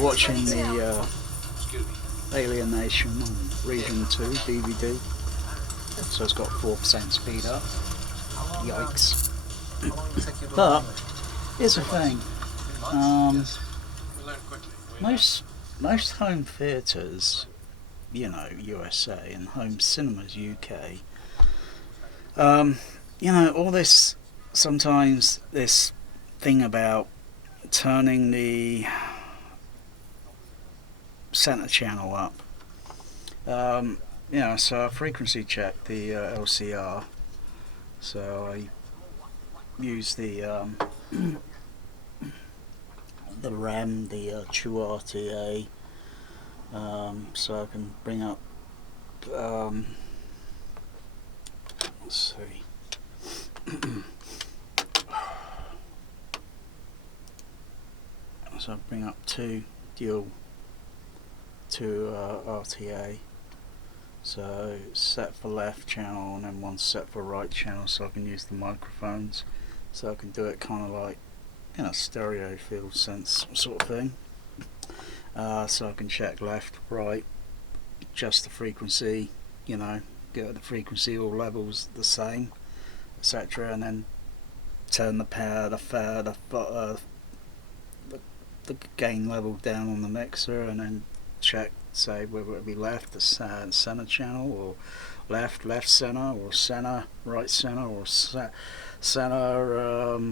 watching the Alien Nation on Region 2 DVD, so it's got 4% speed up. Yikes. But here's the thing, most home theatres, you know, USA, and home cinemas UK, you know, all this, sometimes this thing about turning the center channel up, you know, so I frequency check the LCR, so I use the RAM, the True RTA, so I can bring up, let's see, so I bring up two RTA, so set for left channel and then one set for right channel, so I can use the microphones, so I can do it kind of like, you know, stereo field sense sort of thing. So I can check left, right, adjust the frequency, you know, get the frequency all levels the same, etc., and then turn the power, the gain level down on the mixer, and then check, say whether it be left, the center channel, or left center, or center right center, or center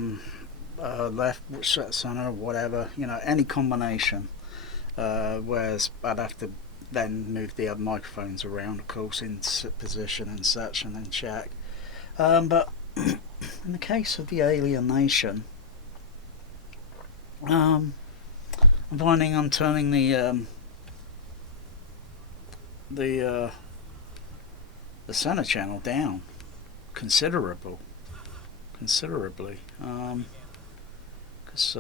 left center, whatever, you know, any combination. Whereas I'd have to then move the other microphones around, of course, in position and such, and then check. But in the case of the Alien Nation, I'm finding I'm turning the center channel down considerably, because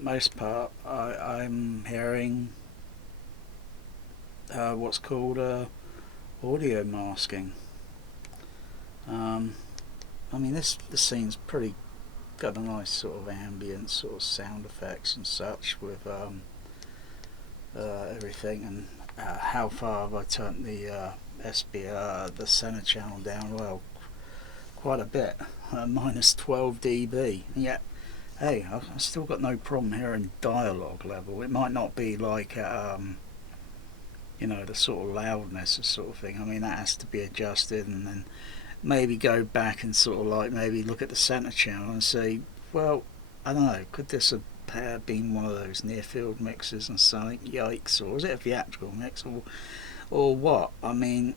most part I'm hearing what's called audio masking. I mean, this scene's pretty got a nice sort of ambient sort of sound effects and such with everything, and how far have I turned the the center channel down? Well, quite a bit, minus 12 dB, and yet, hey, I've still got no problem hearing dialogue level. It might not be like you know, the sort of loudness sort of thing. I mean, that has to be adjusted, and then maybe go back and sort of like maybe look at the center channel and say, well, I don't know, could this have been one of those near field mixes and something? Yikes, or was it a theatrical mix, or what? I mean,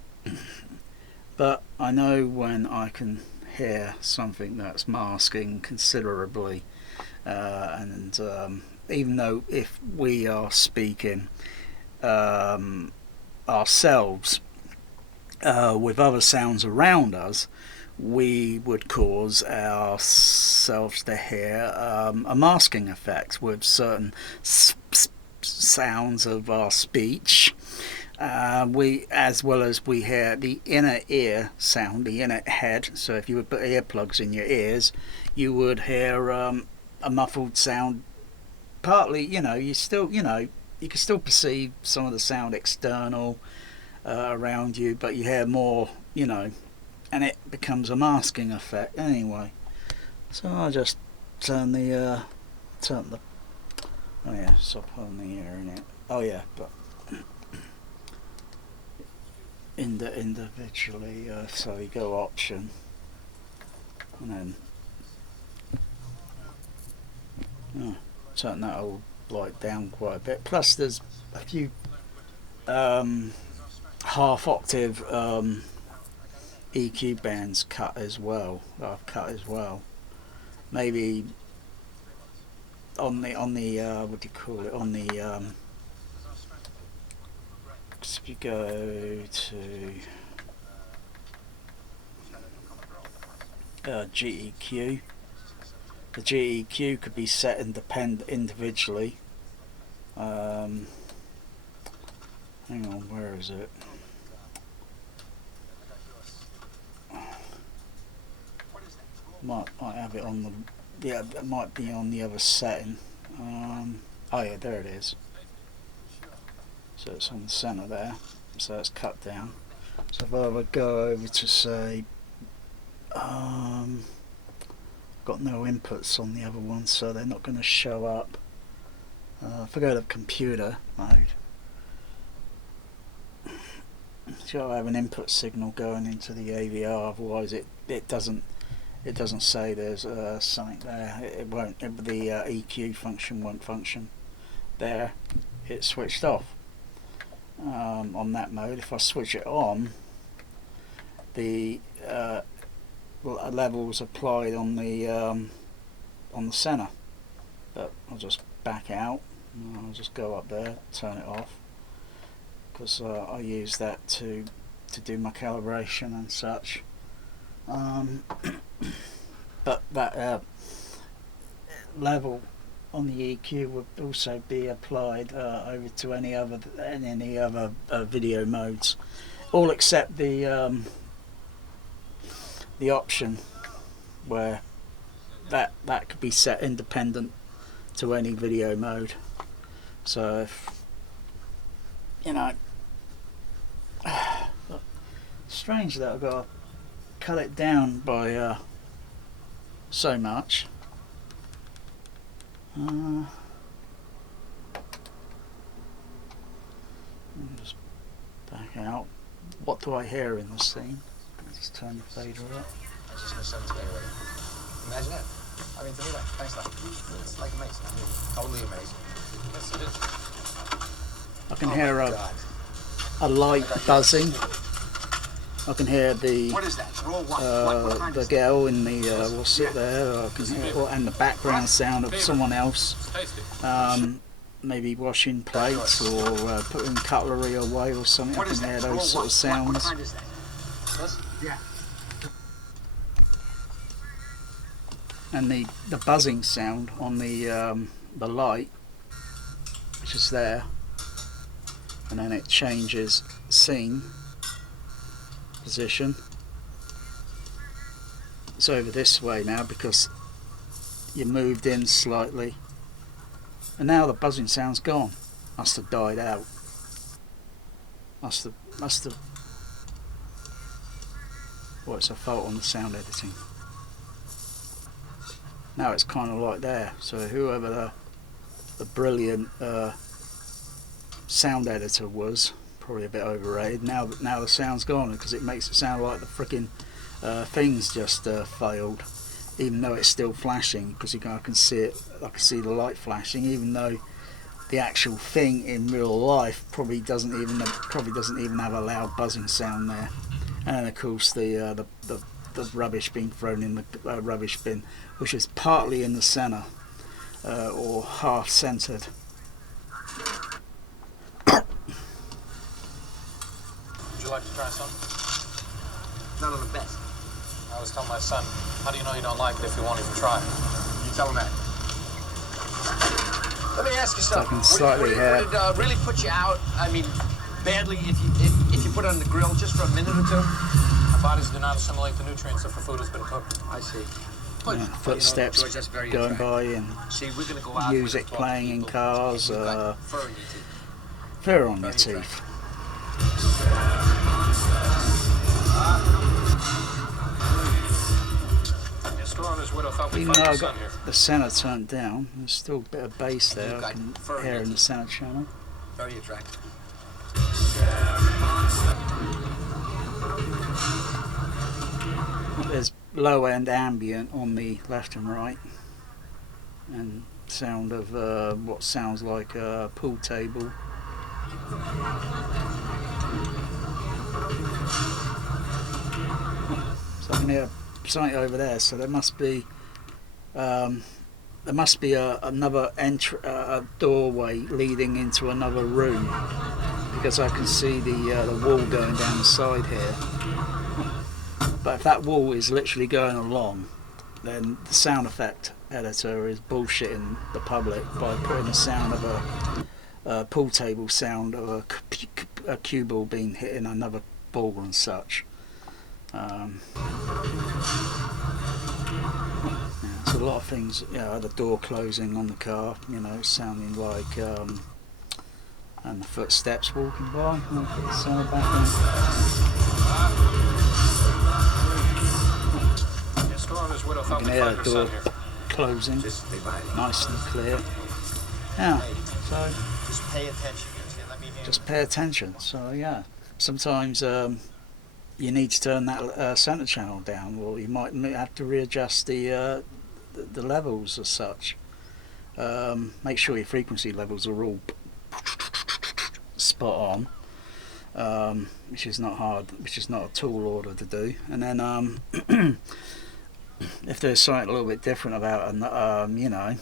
but I know when I can hear something that's masking considerably, and even though if we are speaking ourselves with other sounds around us, we would cause ourselves to hear a masking effect with certain sounds of our speech. As well as we hear the inner ear sound, the inner head. So if you would put earplugs in your ears, you would hear a muffled sound. Partly, you know, you can still perceive some of the sound external around you, but you hear more, you know, and it becomes a masking effect anyway. So I just turn the oh yeah, stop on the air in it. Oh yeah, but individually, so you go option, and then turn that all like down quite a bit. Plus there's a few half octave EQ bands cut as well. I've cut as well. Maybe on the what do you call it? On the if you go to GEQ, the GEQ could be set individually. Hang on, where is it? Might have it on the, yeah, that might be on the other setting. Oh yeah, there it is. So it's on the centre there. So it's cut down. So if I would go over to say, got no inputs on the other one, so they're not going to show up. If I go to computer mode, so I have an input signal going into the AVR. Otherwise, it doesn't say there's something there. It won't. The EQ function won't function. There, it's switched off on that mode. If I switch it on, the levels applied on the center. But I'll just back out. And I'll just go up there, turn it off, because I use that to do my calibration and such. But that level on the EQ would also be applied over to any other video modes, all except the option where that could be set independent to any video mode. So if you know, strange that I've got to cut it down by so much. Let me just back out. What do I hear in the scene? Let's turn the fader up. I was just going to send it to you anyway. Imagine that. I mean, to me, thanks, it's like amazing. I mean, totally amazing. Yes, it is. I can hear a light buzzing. I can hear the what is that? What the girl in the what's it there? I can hear, and the background sound of someone else, maybe washing plates or putting cutlery away or something. I can hear those sort of sounds. What kind is that? This? Yeah. And the buzzing sound on the light, which is there, and then it changes scene position. It's over this way now because you moved in slightly, and now the buzzing sound's gone. Must have died out. Must have. Well, it's a fault on the sound editing. Now it's kind of like there. So whoever the brilliant sound editor was, probably a bit overrated. Now the sound's gone because it makes it sound like the freaking thing's just failed, even though it's still flashing, because I can see it. I can see the light flashing, even though the actual thing in real life probably doesn't even have a loud buzzing sound there. And of course the rubbish being thrown in the rubbish bin, which is partly in the center or half centered. Would you like to try some? None of the best. I was telling my son, how do you know you don't like it if you won't even try? You tell him that. Let me ask you something. I can slightly would it really put you out? I mean, badly if you put it on the grill just for a minute or two? Our bodies do not assimilate the nutrients if the food has been cooked. I see. But, footsteps George, that's very going by and see, we're gonna go out music playing in cars, fur in your teeth. fur on your teeth. Even though I've got the center turned down, there's still a bit of bass there I can hear in the center channel. Very attractive. There's low end ambient on the left and right, and sound of what sounds like a pool table. So I can hear something over there, so there must be another doorway leading into another room, because I can see the wall going down the side here. But if that wall is literally going along, then the sound effect editor is bullshitting the public by putting the sound of a pool table sound of a cue ball being hit in another ball and such. So a lot of things, you know, the door closing on the car, you know, sounding like, and the footsteps walking by. I'll put the sound back in. You can hear the door closing, nice and clear. Yeah, so Just pay attention. Let me just pay attention. So yeah, sometimes you need to turn that center channel down, or you might have to readjust the levels as such. Make sure your frequency levels are all spot on, which is not hard, which is not a tall order to do. And then if there's something a little bit different about you know,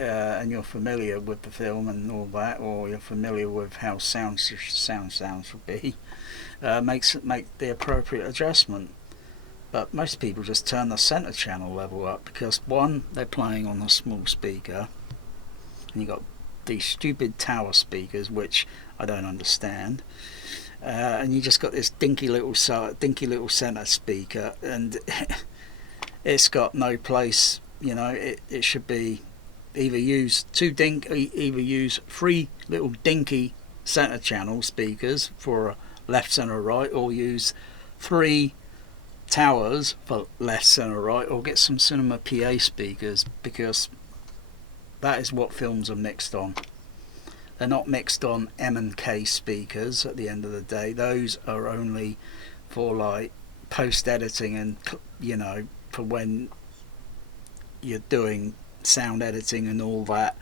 and you're familiar with the film and all that, or you're familiar with how sounds would be, make the appropriate adjustment. But most people just turn the center channel level up because, one, they're playing on a small speaker, and you got these stupid tower speakers which I don't understand, and you just got this dinky little center speaker, and it's got no place. You know, it should be either use three little dinky center channel speakers for left, center, right, or use 3 towers for left, center, right, or get some cinema PA speakers, because that is what films are mixed on. They're not mixed on M&K speakers at the end of the day. Those are only for like post editing and, you know, for when you're doing sound editing and all that,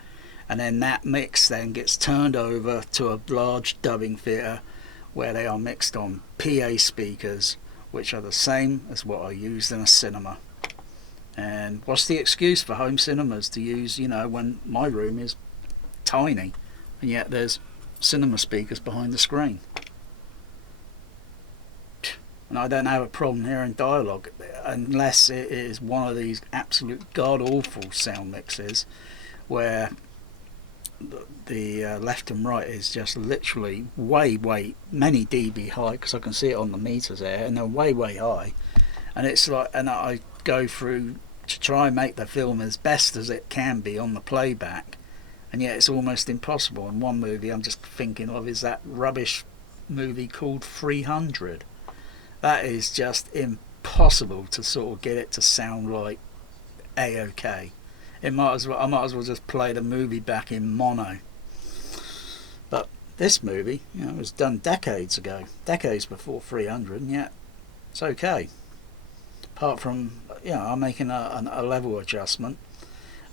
and then that mix then gets turned over to a large dubbing theatre where they are mixed on PA speakers, which are the same as what are used in a cinema. And what's the excuse for home cinemas to use, you know, when my room is tiny and yet there's cinema speakers behind the screen? And I don't have a problem hearing dialogue unless it is one of these absolute god-awful sound mixes where the left and right is just literally way many dB high, because I can see it on the meters there, and they're way high, and it's like, and I go through to try and make the film as best as it can be on the playback, and yet it's almost impossible. And one movie I'm just thinking of is that rubbish movie called 300. That is just impossible to sort of get it to sound like A-OK. I might as well just play the movie back in mono. But this movie, you know, was done decades ago, decades before 300, and yet it's okay. Apart from, you know, I'm making a level adjustment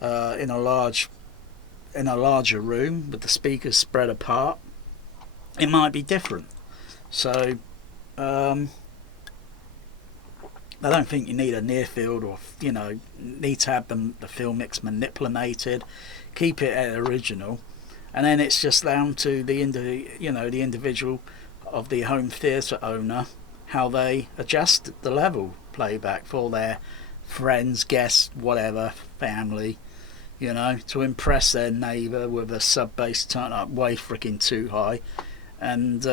in a larger room with the speakers spread apart. It might be different. So I don't think you need a near field, or, you know, need to have the film mix manipulated. Keep it at original, and then it's just down to the individual of the home theatre owner how they adjust the level playback for their friends, guests, whatever, family, you know, to impress their neighbour with a sub bass turned up way freaking too high, and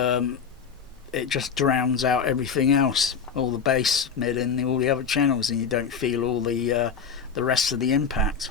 it just drowns out everything else, all the bass, mid, and all the other channels, and you don't feel all the rest of the impact.